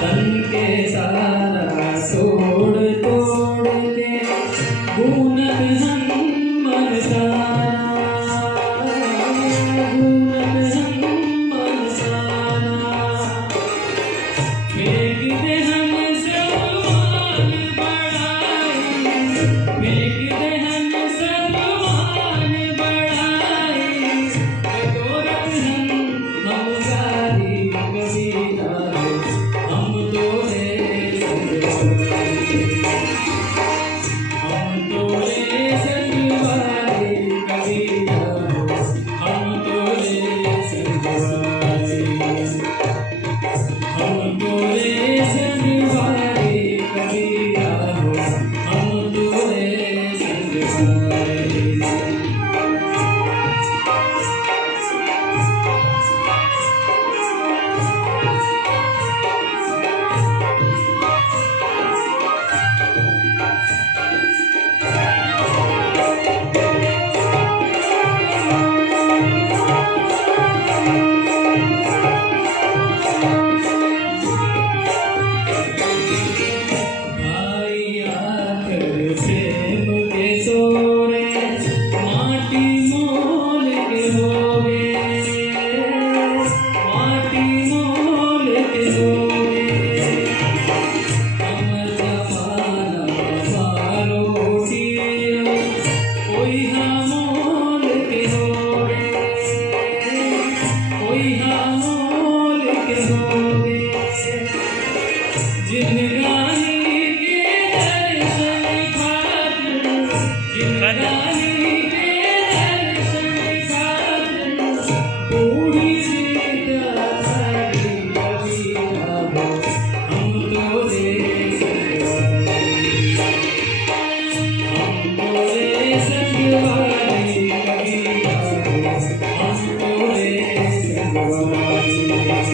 तन के सारा तोड़ तोड़ के गूंजत हम मन सारा, गूंजत हम मन सारा। फेंक दे हम सब मान बढ़ाई, फेंक दे हम सब मान बढ़ाई, कटोरत हम गारी कबीरा हम तोरे संगवारी, हम तोरे संगवारी कबीरा हम तोरे संगवारी, हम तोरे संगवारी कबीरा हम तोरे संगवारी। भाई आखिर प्रेम के सोरे माटी मोल के होवे, माटी मोल के होवे। हम जमाना बारोटी कोई मोल के होवे, कोई मोल के होवे। जिन्हें